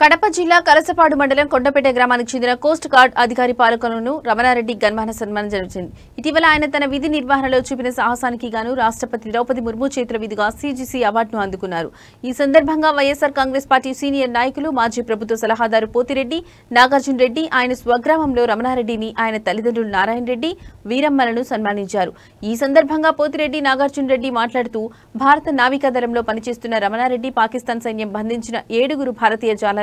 కడప జిల్లా కలసపాడు మండలం కొండపేట గ్రామానికి చెందిన కోస్ట్ గార్డ్ అధికారి పాలకులను రమణారెడ్డి గన్మాన సన్మానం జరిగింది. ఇటీవల ఆయన తన విధి నిర్వహణలో చూపిన సాహసానికి గాను రాష్ట్రపతి ద్రౌపది ముర్ము చేతుల మీదుగా సీజీసీ అవార్డును అందుకున్నారు. ఈ సందర్భంగా వైఎస్ఆర్ కాంగ్రెస్ పార్టీ సీనియర్ నాయకులు మాజీ ప్రభుత్వ సలహాదారు పోతిరెడ్డి నాగార్జున రెడ్డి ఆయన స్వగ్రామంలో రమణారెడ్డిని ఆయన తల్లిదండ్రులు నారాయణ రెడ్డి వీరమ్మలను సన్మానించారు. ఈ సందర్భంగా పోతిరెడ్డి నాగార్జున రెడ్డి మాట్లాడుతూ భారత నావికాదళంలో పనిచేస్తున్న రమణారెడ్డి పాకిస్తాన్ సైన్యం బంధించిన 7 భారతీయ జాల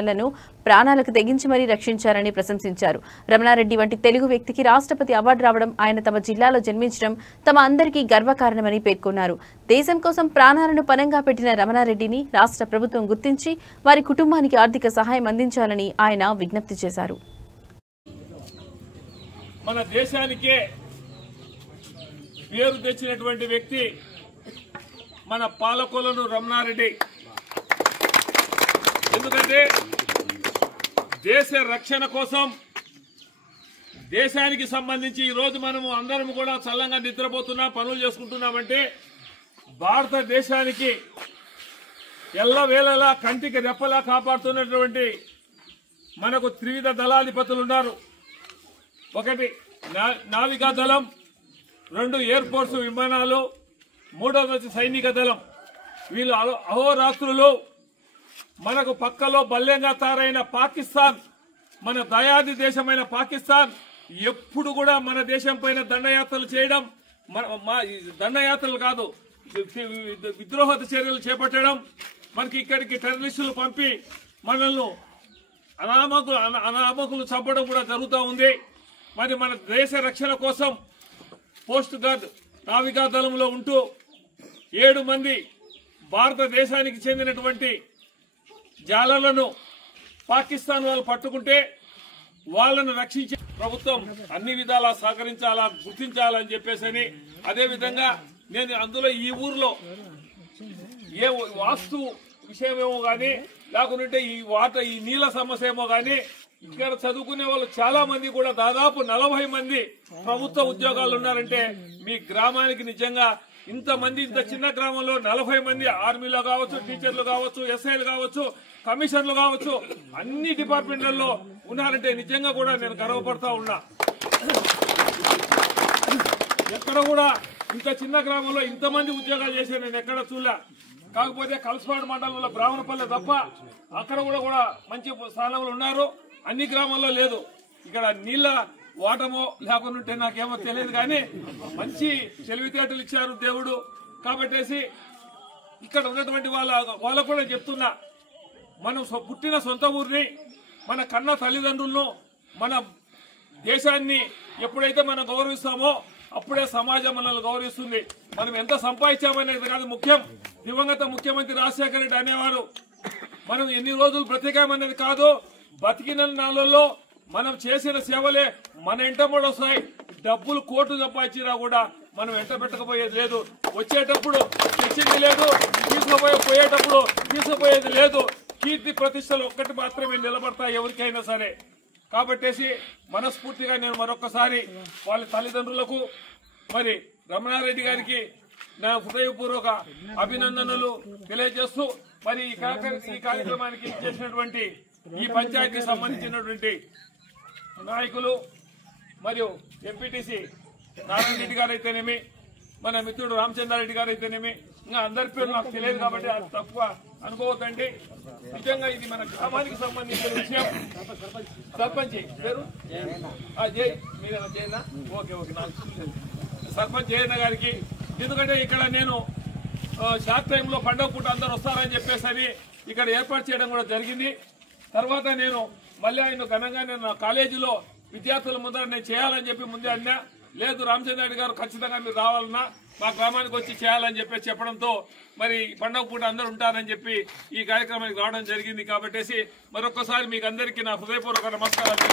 ప్రాణాలకు తెగించి మరీ రక్షించారని ప్రశంసించారు. రమణారెడ్డి వంటి తెలుగు వ్యక్తికి రాష్ట్రపతి అవార్డు రావడం, ఆయన తమ జిల్లాలో జన్మించడం తమ అందరికీ గర్వకారణమని పేర్కొన్నారు. దేశం కోసం ప్రాణాలను పణంగా పెట్టిన రమణారెడ్డిని రాష్ట్ర ప్రభుత్వం గుర్తించి వారి కుటుంబానికి ఆర్థిక సహాయం అందించాలని ఆయన విజ్ఞప్తి చేశారు. మన దేశానికే పేరు తెచ్చినటువంటి వ్యక్తి మన పాలకులను రమణారెడ్డి. ఎందుకంటే దేశ రక్షణ కోసం దేశానికి సంబంధించి ఈ రోజు మనము అందరం కూడా చల్లంగా నిద్రపోతున్నా పనులు చేసుకుంటున్నామంటే భారతదేశానికి ఎల్లవేళలా కంటికి రెప్పలా కాపాడుతున్నటువంటి మనకు త్రివిధ దళాధిపతులు ఉన్నారు. ఒకటి నావికా దళం, 2 ఎయిర్ ఫోర్స్ విమానాలు, 3వది వచ్చి సైనిక దళం. వీళ్ళు అహోరాత్రులు మనకు పక్కలో బల్యంగా తయారైన పాకిస్తాన్, మన దయాది దేశమైన పాకిస్తాన్ ఎప్పుడు కూడా మన దేశం పైన దండయాత్రలు చేయడం, దండయాత్రలు కాదు విద్రోహ చర్యలు చేపట్టడం, మనకి ఇక్కడికి టెర్రరిస్టులు పంపి మనల్ని అనామకులు చంపడం కూడా జరుగుతూ ఉంది. మరి మన దేశ రక్షణ కోసం కోస్ట్ గార్డ్ నావికా దళంలో ఉంటూ 7 మంది భారతదేశానికి చెందినటువంటి జాలలను పాకిస్తాన్ వాళ్ళు పట్టుకుంటే వాళ్ళను రక్షించే ప్రభుత్వం అన్ని విధాలా సహకరించాలా, గుర్తించాలని చెప్పేసి, అదేవిధంగా నేను అందులో ఈ ఊర్లో ఏ వాస్తు విషయమేమో కానీ లేకుంటే ఈ నీళ్ళ సమస్య ఏమో కానీ ఇక్కడ చదువుకునే వాళ్ళు చాలా మంది కూడా దాదాపు 40 మంది ప్రభుత్వ ఉద్యోగాలు ఉన్నారంటే మీ గ్రామానికి నిజంగా ఇంతమంది ఇంత చిన్న గ్రామంలో 40 మంది ఆర్మీలో కావచ్చు, టీచర్లు కావచ్చు, ఎస్ఐలు కావచ్చు, కమిషనర్లు కావచ్చు, అన్ని డిపార్ట్మెంట్లలో ఉన్నారంటే నిజంగా కూడా నేను గర్వపడతా ఉన్నా. ఎక్కడ కూడా ఇంత చిన్న గ్రామంలో ఇంతమంది ఉద్యోగాలు చేసే నేను ఎక్కడ చూడలే. కాకపోతే కలసపాడు మండలంలో బ్రాహ్మణపల్లె తప్ప అక్కడ కూడా మంచి స్థానంలో ఉన్నారు. అన్ని గ్రామాల్లో లేదు. ఇక్కడ నీళ్ల వాటమో లేకుంటే నాకేమో తెలియదు కానీ మంచి తెలివితేటలు ఇచ్చారు దేవుడు. కాబట్టేసి ఇక్కడ ఉన్నటువంటి వాళ్ళకు కూడా చెప్తున్నా, మనం పుట్టిన సొంత ఊరిని, మన కన్న తల్లిదండ్రులను, మన దేశాన్ని ఎప్పుడైతే మనం గౌరవిస్తామో అప్పుడే సమాజం మనల్ని గౌరవిస్తుంది. మనం ఎంత సంపాదించామనేది కాదు ముఖ్యం. దివంగత ముఖ్యమంత్రి రాజశేఖర రెడ్డి అనేవారు, మనం ఎన్ని రోజులు బ్రతికామనేది కాదు, బతికిన నాళ్ళల్లో మనం చేసిన సేవలే మన ఎంటబడి వస్తాయి. డబ్బులు కోట్లు సంపాదించినా కూడా మనం ఎంట పెట్టకపోయేది లేదు. వచ్చేటప్పుడు తెచ్చింది లేదు, పోయేటప్పుడు తీసుకుపోయేది లేదు. కీర్తి ప్రతిష్టలు ఒక్కటి మాత్రమే నిలబడతాయి ఎవరికైనా సరే. కాబట్టేసి మనస్ఫూర్తిగా నేను మరొకసారి వాళ్ళ తల్లిదండ్రులకు మరి రమణారెడ్డి గారికి నా హృదయపూర్వక అభినందనలు తెలియజేస్తూ, మరి ఈ కార్యక్రమానికి చేసినటువంటి ఈ పంచాయతీకి సంబంధించినటువంటి నాయకులు మరియు ఎంపీటీసీ నారాయణ రెడ్డి గారు అయితేనేమి, మన మిత్రుడు రామచంద్రారెడ్డి గారు అయితేనేమి, ఇంకా అందరి పేరు నాకు తెలియదు కాబట్టి అది తక్కువ అనుకోవద్దండి. నిజంగా ఇది మన గ్రామానికి సంబంధించిన విషయం. సర్పంచ్ పేరు జయనా, ఓకే సర్పంచ్ జయన్న గారికి. ఎందుకంటే ఇక్కడ నేను షార్ట్ టైంలో పండుగ పూట అందరు వస్తారని చెప్పేసి ఇక్కడ ఏర్పాటు చేయడం కూడా జరిగింది. తర్వాత నేను మళ్ళీ ఆయన ఘనంగా నేను నా కాలేజీలో విద్యార్థుల ముందర నేను చేయాలని చెప్పి ముందే అన్నా. లేదు రామచంద్రారెడ్డి గారు ఖచ్చితంగా మీరు రావాలన్నా మా గ్రామానికి వచ్చి చేయాలని చెప్పి చెప్పడంతో మరి పండుగ పూట అందరూ ఉంటారని చెప్పి ఈ కార్యక్రమానికి రావడం జరిగింది. కాబట్టేసి మరొకసారి మీకు అందరికీ నా హృదయపూర్వక నమస్కారాలు.